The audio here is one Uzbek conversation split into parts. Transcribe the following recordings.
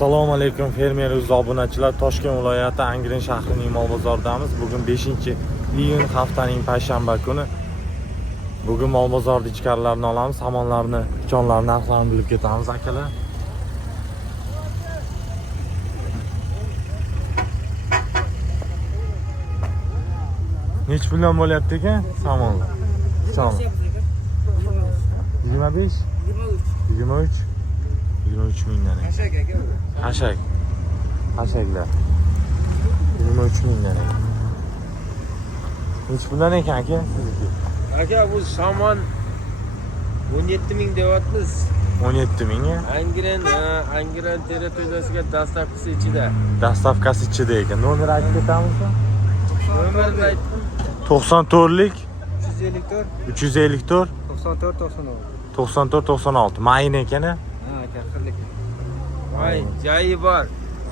Assalomu alaykum fermer obunachilar. Toshkent viloyati Angren shahrining mol bozoridamiz. Bugun 5-iyun haftaning payshanba kuni. Bugun mol bozorida ichkarilarni olamiz, samonlarni, jonlarni narxlarini bilib ketamiz akalar. Nech puldan bo'lyapti ekan samonlar? Son. 25, 23 mingdan. Hashaklar. 23 mingdan. Nech puldan ekan aka? Aka bu somon 17 ming deyapmiz. 17 mingga. Angren territoriyasiga dastavkasi ichida. Dastavkasi ichida ekan. Nomer aytib ketamizmi? Nomerni aytdim. 94lik 354 354 94 96. Mayin ekan. aka qirlik. Voy, joyi bor.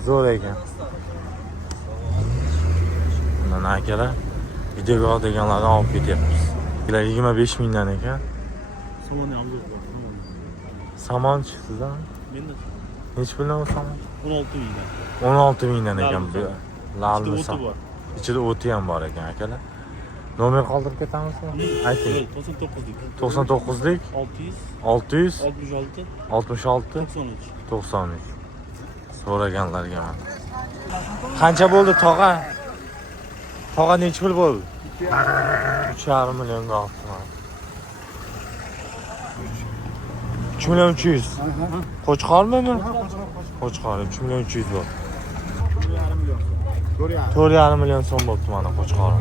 Zo'r ekan. Mana akalar videoga olganlardan olib ketyapmiz. Bular 25 mingdan ekan. Somon ham zo'r. Samon sizdan? Menda Nech puldan samon? 16 mingdan. 16 mingdan ekan bu. Lalmi O'ti samon. bor. Ichida o'ti ham bor ekan akalar. Nomer qoldirib ketamizmi? Ayting. 99lik. 99lik 600 600 66 66 93. 93. So'raganlarga mana. Qancha bo'ldi tog'a? Tog'a nech pul bo'ldi? 3,5 millionga olibman. 3 million 300. Qo'chqormi? Qo'chqor 3 million 300 bo'ldi. 4,5 million so'm bo'libdi mana qo'chqor.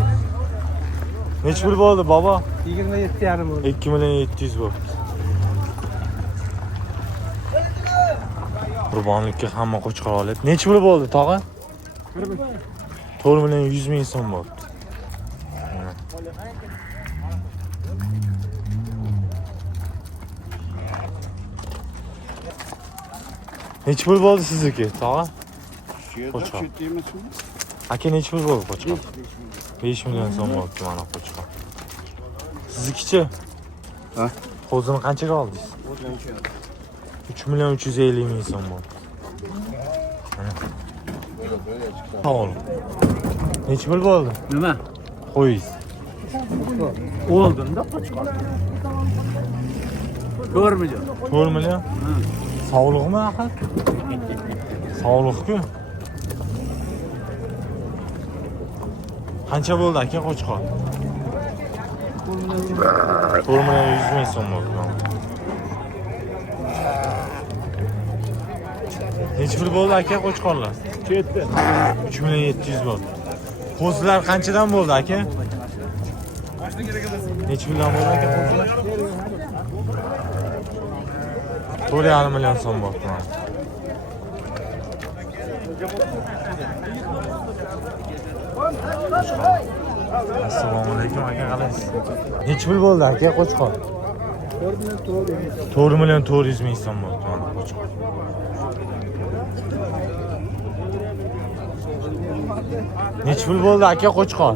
Nech pul bo'ldi bobo? 27,5 bo'ldi. 2 million 700 bo'libdi. Qurbonlikka hamma qo'chqor olyapti. Nech pul bo'ldi tog'a? 4 million 100 ming so'm bo'libdi. Nech pul bo'ldi sizniki tog'a? Qo'chqor. Aka nech pul bo'ldi qo'chqor? 5 million so'm bo'libdi mana qo'chqor. Siznikichi? Ha? Qo'zini qanchaga oldingiz? 3 million 350 ming so'm bo'ldi. Sağ Nech pul bo'ldi? Nima? Qo'yingiz. Oldimda qo'chqor. 4 million. 4 million? Sog'liqmi axir? Sog'liq-ku. Qancha bo'ldi aka qo'chqor? 4 million 100 ming so'm bo'ldi. Nech pul bo'ldi aka qo'chqorlar? Ketdi. 3 million 700 bo'ldi. Qo'zilar qanchadan bo'ldi aka? Nech puldan bo'ldi aka qo'zilar? 4,5 million so'm bo'ldi. Assalomu alaykum aka, qalaysiz? Nech pul bo'ldi aka qo'chqor? 4 million 400 ming so'm bo'ldi mana qo'chqor. Nech pul bo'ldi aka qo'chqor?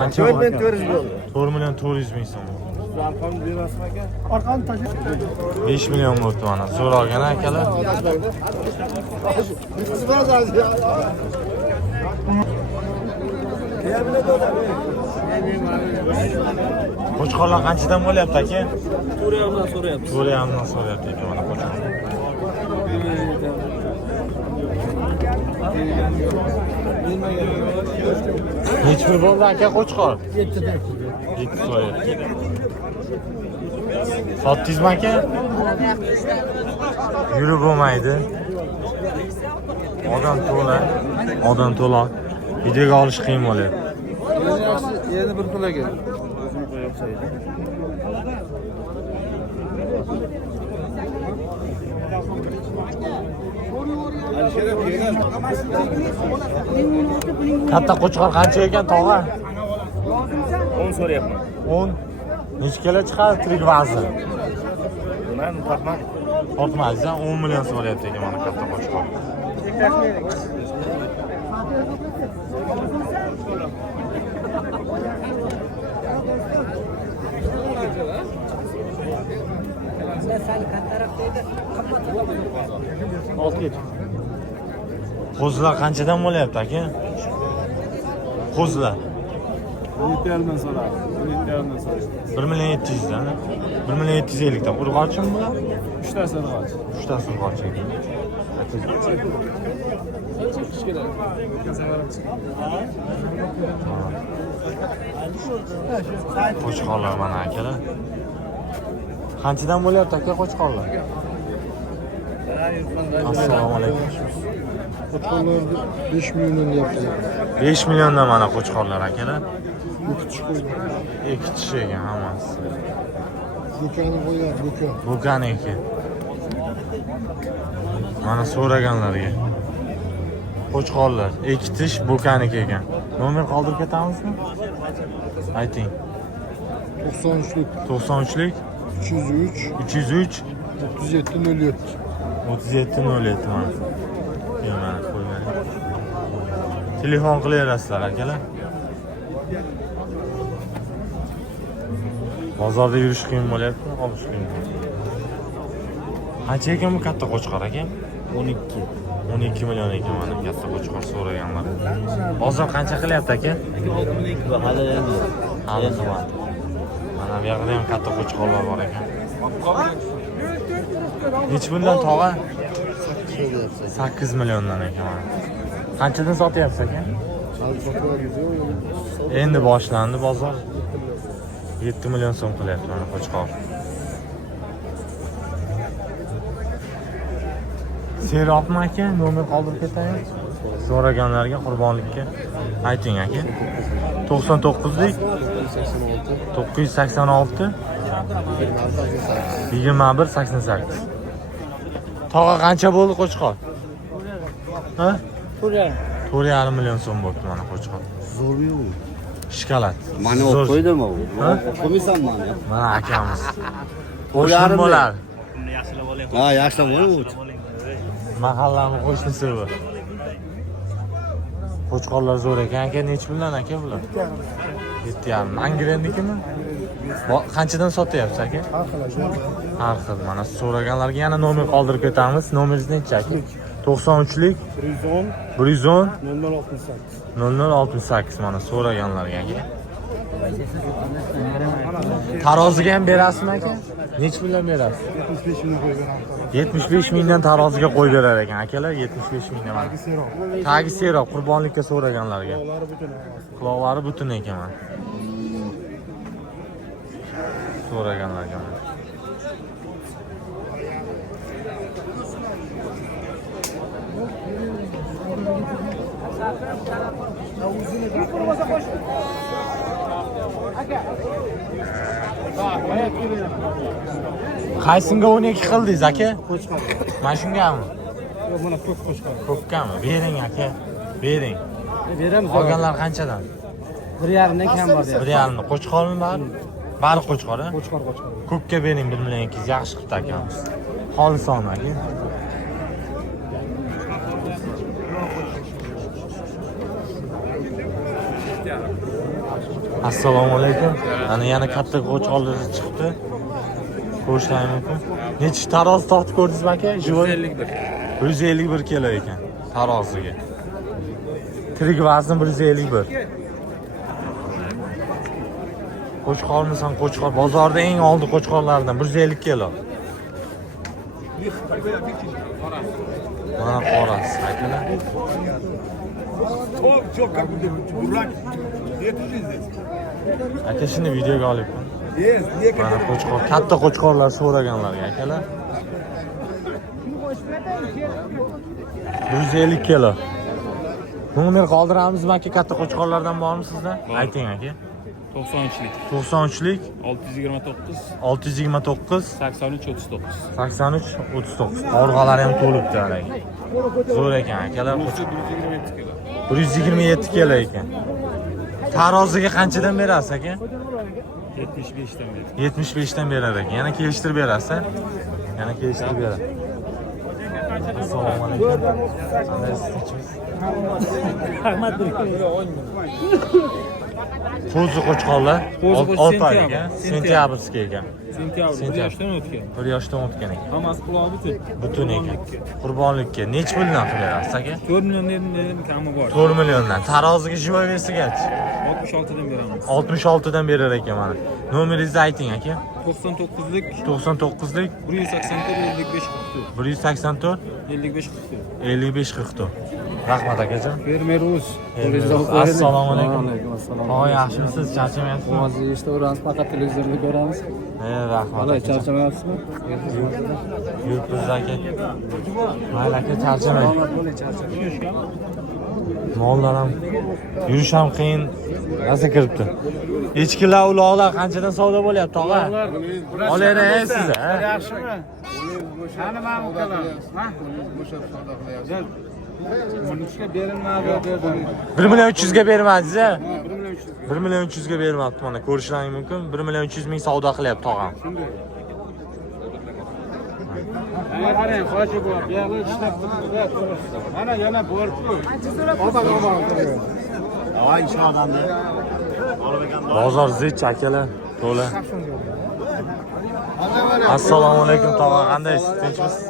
Qancha bo'ldi? 4 million 400 ming so'm. Orqani tashla. 5 million bo'ldi mana. So'ragan akalar. Qo'chqorlar qanchadan bo'lyapti aka? 4,5dan so'rayapti. 4,5dan so'rayapti aka mana qo'chqor. Nech pul bo'ldi aka qo'chqor? 7 so'rayapti. Sotdingizmi aka? Yurib bo'lmaydi. Odam to'la. Videoga olish qiyin bo'lyapti. Yana bir pul aka. Katta qo'chqor qancha ekan tog'a? 10 so'rayapman. 10. Necha kilo chiqadi tirik vazni? Men tortman. Tortmangizdan 10 million so'rayapti ekan mana katta qo'chqor. Qo'zilar qanchadan bo'lyapti aka? Qo'zilar 7,5 dan so'radi. 7,5 dan so'radi. 1,700 dan. 1,750 dan. Urg'ochimi bu? 3 ta so'radi. 3 ta urg'och ekan. Qo'chqorlar mana akalar. Qanchadan bo'lyapti aka qo'chqorlar? Assalomu alaykum. Qo'chqorlar 5 milliondan deyapti. 5 milliondan mana qo'chqorlar akalar. Ikki Ikki tish ekan hammasi. Do'konni qo'yar, do'kon. Bukaniki. Mana so'raganlarga. Qo'chqorlar, ikki tish bukaniki ekan. Nomer qoldirib ketamizmi? Ayting. 93lik 93lik 303 303 3707. 3707 mana. Mana qo'ygan. Telefon qilaverasizlar akalar. Bozorda yurish qiyin bo'lyapti, olish qiyin. Qancha ekan bu katta qo'chqor aka? 12. 12 million ekan mana katta qo'chqor so'raganlar. Bozor qancha qilyapti aka? Hali endi. Hali qimmat. Mana bu yerda ham katta qo'chqorlar bor ekan. Nechi bundan tog'a? 8 milliondan ekan mana. Qanchadan sotyapsiz aka? Endi boshlandi bozor. 7 million so'm qilyapti mana qo'chqor. Serobmi aka? Nomer qoldirib ketaymi? So'raganlarga qurbonlikka ayting aka. 99lik 986 2188. Tog'a qancha bo'ldi qo'chqor? Ha? 4,5 million so'm bo'ldi mana qo'chqor. Zo'rmi bu? Shikolat. Mana Zo'r. qo'ydimi u? Ha? Qo'ymaysan mana. Mana akamiz. 4,5 bo'lar. Ha, yaxshilab bo'l. Mahallamiz qo'shnisi bu. Qo'chqorlar zo'r ekan aka, nechi puldan aka bular? 7,5. Angrennikimi? Qanchadan sotyapsiz aka? Har xil. Mana so'raganlarga yana nomer qoldirib ketamiz. Nomeringiz necha aka? 93lik 110 0068 mana so'raganlarga aka. Taroziga ham berasizmi aka? Nechi puldan berasiz? 75 ming qo'ygan. 75 mingdan taroziga qo'y berar ekan akalar, 75 mingdan mana. Tagi seroq qurbonlikka so'raganlarga. Quloqlari butun ekan mana. So'raganlarga mana. Qaysinga 12 qildingiz aka? Qo'chqor. Mana shungami? Yo'q, mana ko'p qo'chqor. Ko'pkami? Bering aka. Bering. Beramiz. Olganlar qanchadan? 1,5 dan kam bor deyapti. 1,5 qo'chqormi bari? Bari qo'chqor, a? Qo'chqor. Ko'pga bering 1 million 200 yaxshi qilibdi akamiz. Xolisona aka. Assalomu alaykum. Ana yana katta qo'chqorlar chiqdi. Ko'rishim mumkin. Nechi taroz tortib ko'rdingizmi aka? 151 kilo ekan taroziga. Tirik vazni 151. Qo'chqormisan qo'chqor. Bozorda eng oldi qo'chqorlardan 150 kilo. Mana qorasi akalar. Aka shuni videoga olyapman. Mana qo'chqor, katta qo'chqorlar so'raganlarga akalar. 150 kilo. Nomer qoldiramizmi aka? Katta qo'chqorlardan bormi sizda? Ayting aka. 93lik 93lik 629 629 83 39. 83 39. Org'alari ham to'libdi haligi. Zo'r ekan akalar. 127 kilo. 127 kilo ekan. Taroziga qanchadan berasiz aka? 75 dan berdi. 75 dan berar ekan. Yana kelishtirib berasiz, a? Yana kelishtirib beradi. Assalomu alaykum. Qanday tinchsiz? Qo'zi qo'chqonlar. Qo'zi qo'chqon 6 oylik, sentyabrskiy ekan. Sentyabr, 1 yoshdan o'tgan. 1 yoshdan o'tgan ekan. Hammasi qulog'i butun. Butun ekan. Qurbonlikka necha puldan qilyapsiz aka? 4 million dedim, kami bor. 4 milliondan. Taroziga jivoversigachi. 66 dan beramiz. 66 dan berar ekan mana. Nomeringizni ayting aka. 99lik 99lik 184 55 44. 184 55 44. 55 44. Rahmat akajon. Fermeruz. Assalomu alaykum. Alaykum assalom. Hoy, yaxshimisiz? Charchamayapsizmi? Hozir eshitaveramiz, faqat televizorda ko'ramiz. Rahmat. Qalay, akajon. charchamayapsizmi? Yuribmiz aka. Mayli aka, charchamang. Bo'lay, charchamayapsiz. Mollar ham yurish ham qiyin. Nasa kiribdi. Echkilar, uloqlar qanchadan savdo bo'lyapti, tog'a? Olaylik siz, ha? Yaxshimi? Qani ma'lum qilamiz, ha? Bo'shab savdo qilyapsiz. 13 ga berilmadi dedim. 1 million 300 ga bermadingiz, a? 1 million 300 1 million 300 ga. ga bermabdi, mana ko'rishlaring mumkin. 1 million 300 ming savdo qilyapti tog'am. Mana qarang, qochi bor. Buyog'i ishlab turibdi. Mana yana borku. Voy ish odamda. Bozor zich akalar, to'la. Assalomu alaykum tog'a, qandaysiz? Tinchmisiz?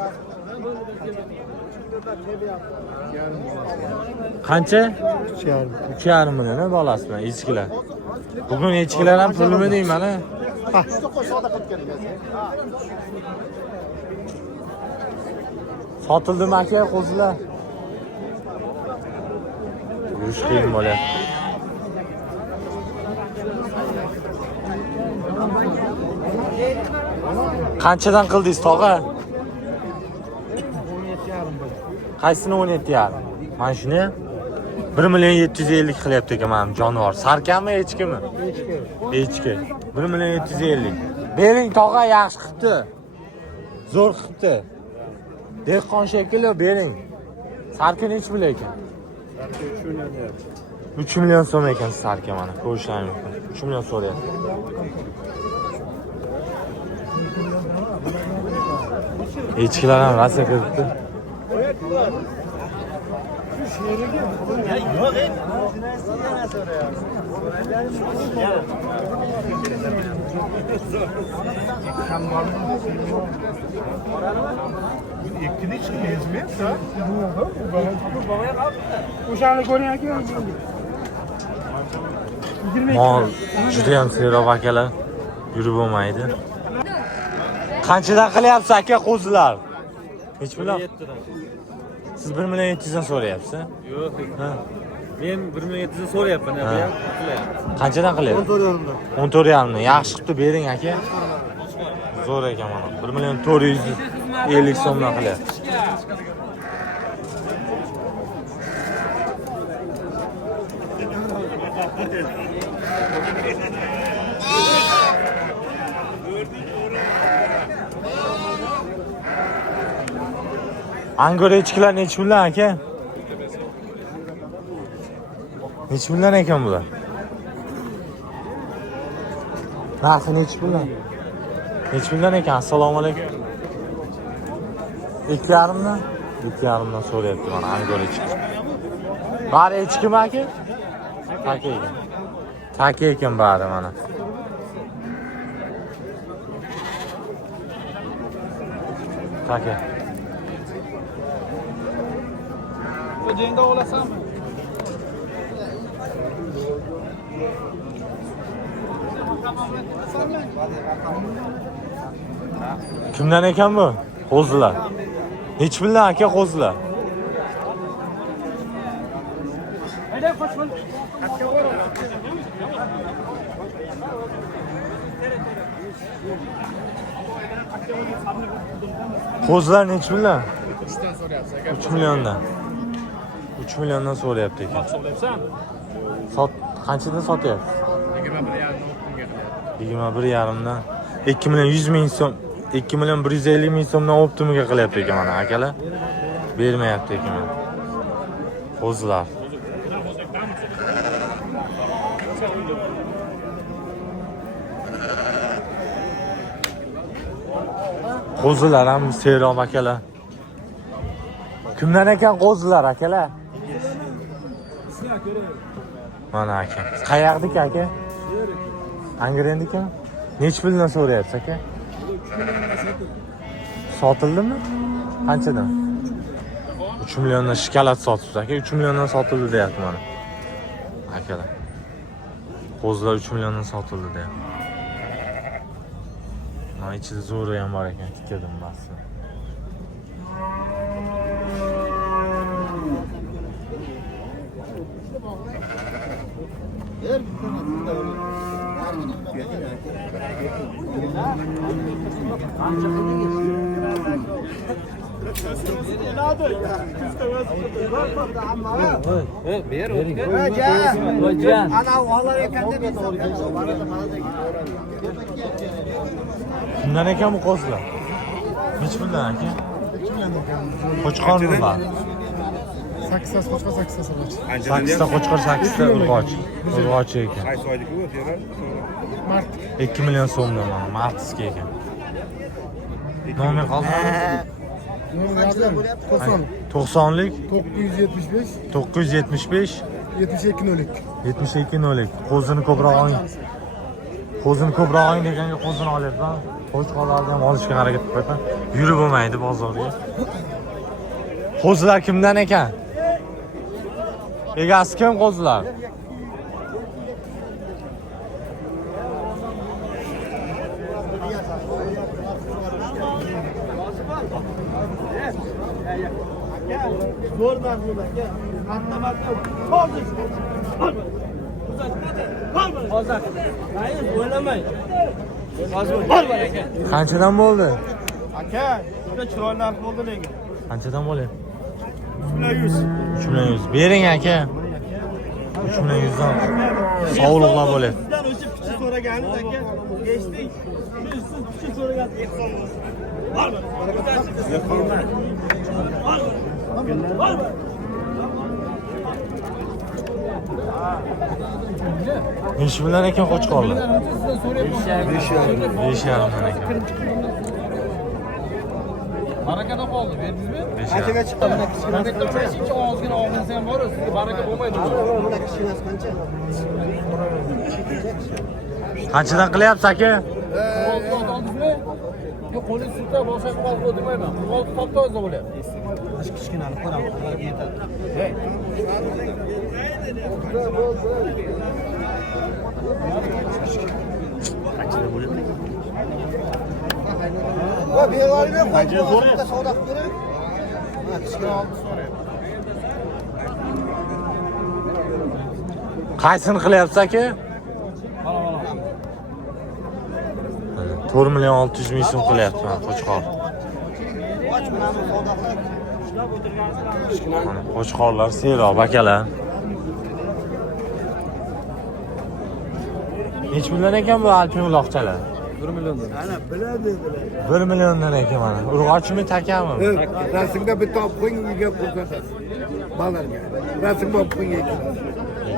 Qancha? 3,5 million bolasi bilan echkilar. Bugun echkilar ham pulmi deyman, ha? Sotildimi aka qo'zilar? Yurish qiyin bo'lyapti. Qanchadan qildingiz tog'a? 17,5 bo'l. Qaysini 17,5? Mana shuni 1 million 750 qilyapti ekan mana jonivor. Sarkanmi, echkimi? Echki. 1 million 750. Bering tog'a, yaxshi qilibdi. Zo'r qilibdi. Dehqon shekilli bering. Sarkan nech pul ekan? 3 million so'm ekan sarka mana. Ko'rishlaring mumkin. 3 million so'rayapti. Echkilar ham rasa kiribdi. O'shani ko'ring aka. Mol juda ham serob akalar. Yurib bo'lmaydi. Qanchadan qilyapsiz aka qo'zilar? Hech pul yo'q. Siz 1 million 700 dan so'rayapsiz? Yo'q. Ha. Men 1 million 700 dan so'rayapman, Ha. qilyapman. Qanchadan qilyapsiz? 14,5 dan. Yaxshi qilibdi, bering aka. Zo'r ekan mana. 1 million 450 so'mdan qilyapti. Angor echkilar nech puldan aka? Nech puldan ekan bular? Narxi nech puldan? Nech puldan ekan? Assalomu alaykum. 2,5 dan? 2,5 dan so'rayapti mana angor echki. Bari echkimi aka? Taka ekan. Taka ekan bari mana. Taka. Xo'jayinda olasanmi? Kimdan ekan bu? Qo'zilar. Nech puldan aka qo'zilar? Qo'zilar nech puldan? 3 milliondan. 3 milliondan so'rayapti ekan. Sot qanchadan sotyapsiz? 21,5 dan. 2 million 100 ming so'm, 2 million 150 ming so'mdan optimiga qilyapti ekan mana akalar. Bermayapti ekan mana. Qo'zilar. Qo'zilar ham serob akalar. Kimdan ekan qo'zilar akalar? Mana aka. Qayerdiki aka? Angrendiki? Nech puldan so'rayapsiz aka? Sotildimi? Qanchadan? 3 milliondan shikolat sotibsiz aka. 3 milliondan sotildi deyapti mana. Akalar. Qo'zlar 3 milliondan sotildi deyapti. Mana ichida zo'ri ham bor ekan, tikkadim basi. Kimdan ekan bu qo'zlar? Nech puldan aka? Qo'chqormi bor? 8 qo'chqor 8 so'rach. 8 ta qo'chqor, 8 ta urg'och. Urg'och ekan. Qaysi oylik bu? Mart. 2 million so'mdan mana martskiy ekan. Nomer qoldiramiz. Nomer 90lik 975 975 72 72 qo'zini ko'proq oling. Qo'zini ko'proq oling deganga qo'zini olyapman. Qo'chqorlarni ham olishga harakat qilyapman. Yurib bo'lmaydi bozorga. Qo'zlar kimdan ekan? Egasi kim qo'zlar? Qanchadan bo'ldi? Aka, juda chiroyli narx bo'ldi lekin. Qanchadan bo'lyapti? 100. 3 million 100. Bering aka. 3 million 100 dan sog'liqlar bo'lyapti. Sizdan o'sha picha so'raganingiz aka, eshitdik. Siz picha so'ragansiz. Bormi? Bormi? Nech bilan ekan qo'chqorlar? 5,5 dan ekan. Barakada qoldi, berdingizmi? 5,5. Shuncha ozgina olgansa ham bor, sizga baraka bo'lmaydi. Qanchadan qilyapsiz aka? Oldingizmi? Yo'q, qo'lingiz sutda boshqa qolib demayman. Olti topda o'zi bo'lyapti. Kichkinani ko'raman, ularga yetadi. Qanchadan bo'lyapti? Va bevarga qo'yib savdo qilib ko'ring. Ha, kichkina olib so'rayapti. Qaysini qilyapsiz aka? 4 million 600 ming so'm qilyapti mana qo'chqor. Mana qo'chqorlar serob akalar. Nech million ekan bu alpin uloqchalar? 1 milliondan. Ana biladi. 1 milliondan ekan mana. Urg'ochmi, takami? Rasmga bitta olib qo'ying, uyga ko'rsatasiz. Bolalarga. Rasm olib qo'ying ekan.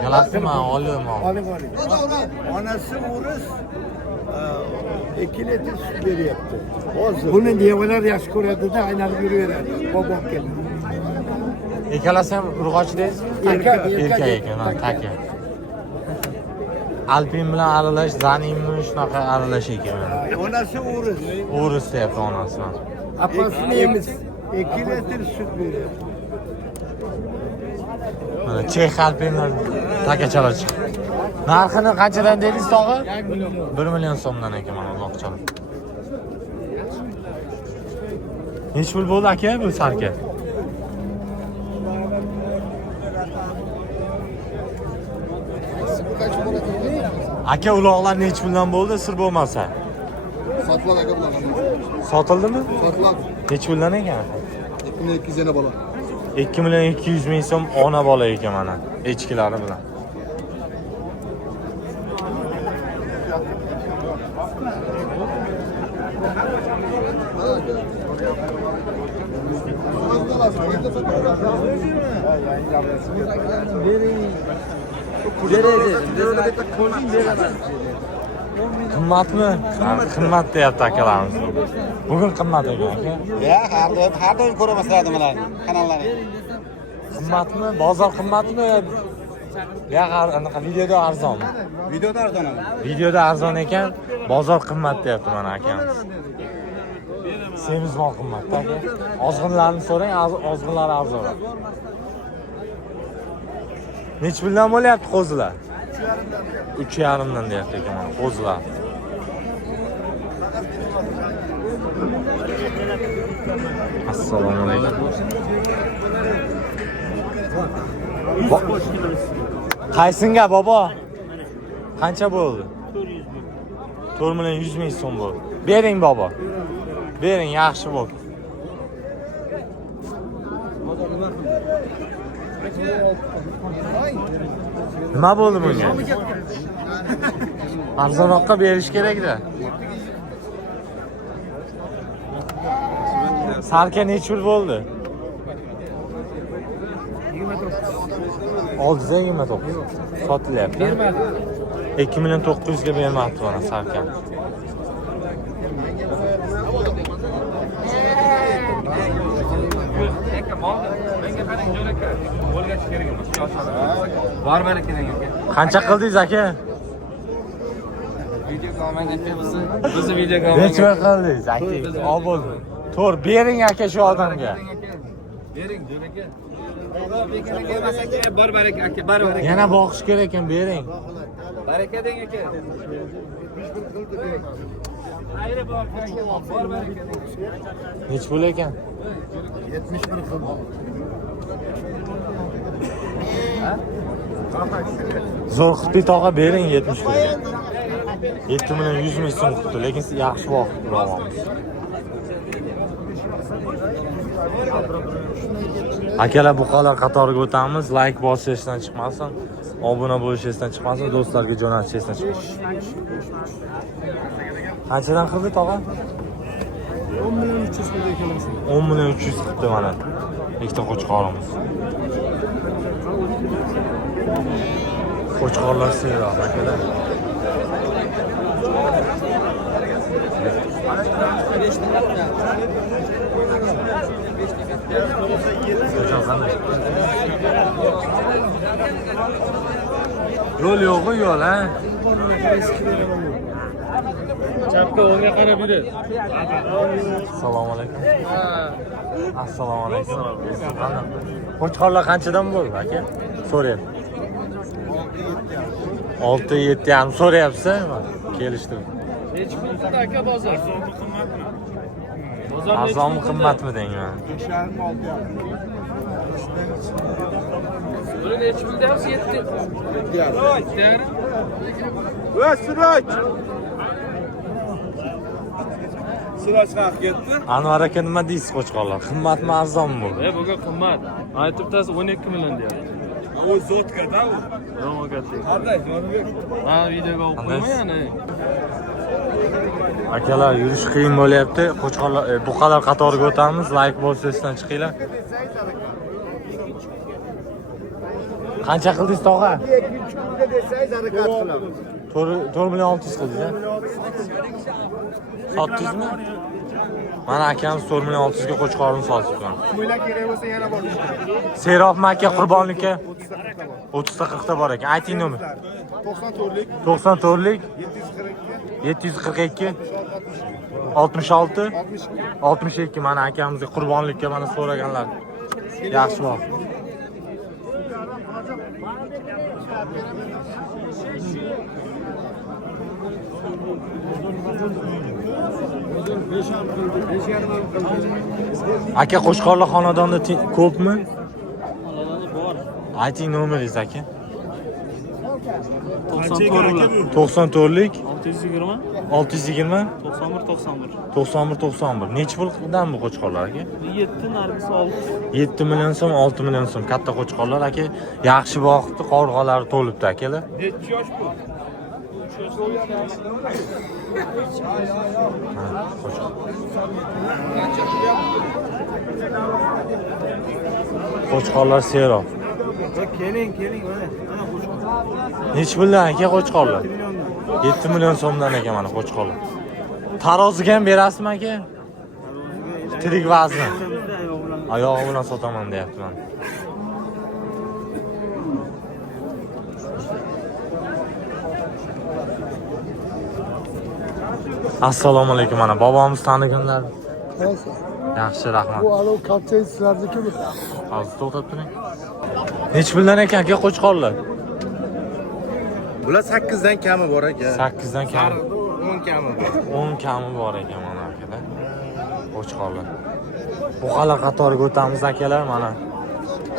Galasimi, olyapman. Oling. Onasi o'ris 2 litr sut beryapti. Hozir. Buni nevalar yaxshi ko'radi-da, aylanib yuraveradi. Bobom keldi. Ikkalasi ham urg'och deysizmi? Erkak ekan, ha, taka. Alpin bilan aralash, zanimmi shunaqa aralash ekan. Onasi o'ris. O'ris deyapti onasi mana. Apasi nemis. 2 litr sut beryapti. Mana Chex alpinlar takachalar chiqdi. Narxini qanchadan dedingiz tog'a? 1 million so'mdan ekan mana uloqchalar. Nech pul bo'ldi aka bu sarka? Aka uloqlar nech puldan bo'ldi, sir bo'lmasa? Sotiladi aka bular. Sotildimi? Sotiladi. Nech puldan ekan? 2200 yana bola. 2 million 200 ming so'm ona bola ekan mana, echkilari bilan. Qimmatmi? Qimmat deyapti akalarimiz. Bugun qimmat ekan aka. Ya, har doim ko'ramaslar nimalarni, kanallarni. Qimmatmi? Bozor qimmatmi? Ya anaqa videoda arzonmi? Videoda arzon. Videoda arzon ekan, bozor qimmat deyapti mana akamiz. Semizmon qimmat aka. Ozg'inlarni so'rang, ozg'inlar arzon. Nech puldan bo'lyapti qo'zilar? 3,5 dan deyapti ekan mana qo'zilar. Assalomu alaykum. Qaysinga bobo? Qancha bo'ldi? 4,100,000 so'm bo'ldi. Bering bobo. Bering, yaxshi bo'ldi. Nima bo'ldi bunga? Arzonroqqa berish kerak-da. Sarka necha pul bo'ldi? 629 sotilyapti. 2,900,000 ga bermoqdi mana sarka. Bor baraka degan aka. Qancha qildingiz aka? Video qilmaydi bizni video Necha qildingiz aka? Ol bo'ldi. To'g'ri, bering aka shu odamga. Bering jo'r aka. Bor baraka aka, bor baraka. Yana boqish kerak ekan, bering. Baraka deng aka. Ayri bor aka, bor baraka. Necha pul ekan? 71 xil. Zo'r qilib tog'a bering 70 pulga. 7,100,000 so'm qildi, lekin yaxshi vaqt bo'lamiz. Akalar, buqalar qatoriga o'tamiz. Like bosishdan chiqmasin, obuna bo'lishdan chiqmasin, do'stlarga jo'natishdan chiqmasin. Qanchadan qildi tog'a? 10,300,000 pulga kelamiz. 10,300 qildi mana. Ikkita qo'chqorimiz. Qo'chqorlar siyroq akalar. Yo'l yo'q-ku yo'l, ha? Chapga o'ngga qarab yuri. Assalomu alaykum. Assalomu alaykum. Qo'chqorlar qanchadan bo'ldi aka? So'rayapti. 6-7,5 so'rayapsiz? Kelishtirib. Necha pul qildi aka bozor? Arzonmi qimmatmi deyman? Buni necha pul deyapsiz? 7. Va Siroj. Siroj haq ketdi. Anvar aka nima deysiz qo'chqorlar? Qimmatmi, arzonmi bu? Bugun qimmat. Aytibtasiz 12 million deyapti. O zotkada u. Qanday? Ha, videoga olib qo'yma yana. Akalar, yurish qiyin bo'lyapti. Qo'chqorlar, buqalar qatoriga o'tamiz. Like bosishdan chiqinglar. Qancha qildingiz tog'a? 2-3 kunga desangiz harakat qilamiz. 4,600,000 qildingiz, ha? Sotdingizmi? Mana akamiz 4,600,000 ga qo'chqorni sotibman. Qo'ylar kerak bo'lsa yana bor. Serofmi aka qurbonlikka? 30 ta 40 ta bor ekan. Ayting nomer. 94lik 94lik 742 742 66 62 mana akamizga qurbonlikka mana so'raganlar. Yaxshi bor. Aka, Qo'shqorlar xonadonida ko'pmi? Xonadonda bor. Ayting nomeringiz aka. 94lik 94lik 620 620 91 91. 91 Necha puldan bu qo'chqorlar aka? 7 nargisi 6. 7 million so'm, 6 million so'm katta qo'chqorlar aka. Yaxshi vaqtda qorg'alari to'libdi akalar. Necha yosh bu? Qo'chqorlar seroq. Keling, mana qo'shqor. Necha puldan aka qo'chqorlar? 7 million so'mdan ekan mana qo'chqorlar. Taroziga ham berasizmi aka? Tirik vazni. Oyog'i bilan sotaman deyapman. Assalomu alaykum, mana bobomiz taniganlar. Yaxshi, rahmat. Bu alo kalçayı sizlerdeki mi? Hozir to'xtab turing. Nech puldan ekan aka qo'chqorlar? Bular 8 dan kami bor aka. 8 dan kami. 10 kami bor. 10 kami bor ekan mana akalar. Qo'chqorlar. Buqalar qatoriga o'tamiz akalar, mana.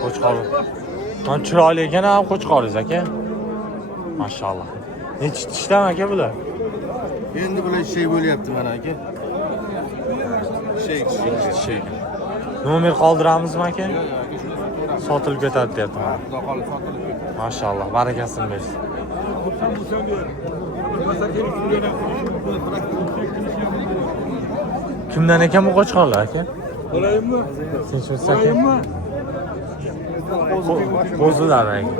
Qo'chqorlar. Mana chiroyli ekan ham qo'chqoringiz aka. Mashalloh. Nechi tishdan aka bular? Endi bular shay bo'lyapti mana aka. Shay. Nomer qoldiramizmi aka? Sotilib ketadi deyapti mana. Xudo xohlasa sotilib ketadi. Mashalloh, barakasini bersin. Kimdan ekan bu qo'chqorlar aka? Olayım mı? Tinchmisiz aka? Qo'zilar aka.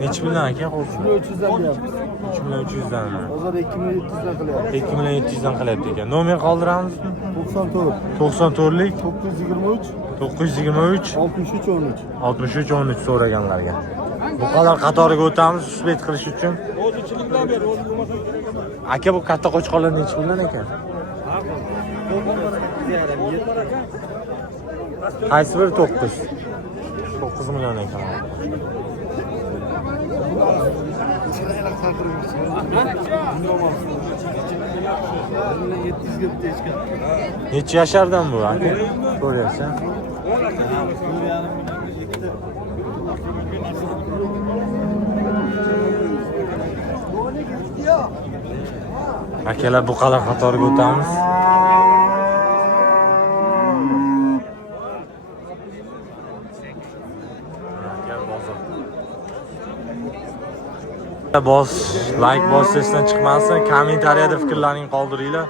Nechi puldan aka qo'zi? 300'den bir yaptı. 3300 dan. O zaman 2700'den kılıyor. 2700 dan qilyapti ekan. Nomer qoldiramizmi? 94, 94lik 923, 923 63, 13. 63 13 so'raganlarga. Bu qadar qatoriga o'tamiz suhbat qilish uchun. Aka, bu katta qo'chqorlar nechi puldan ekan? Qaysi biri 9? 9 million ekan. Necha yashardan bu aka? Ko'ryapsan. Akalar, buqalar qatoriga o'tamiz. Like bosishdan chiqmasin, kommentariyada fikrlaring qoldiringlar.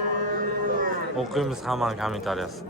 O'qiymiz hammaning kommentariyasini.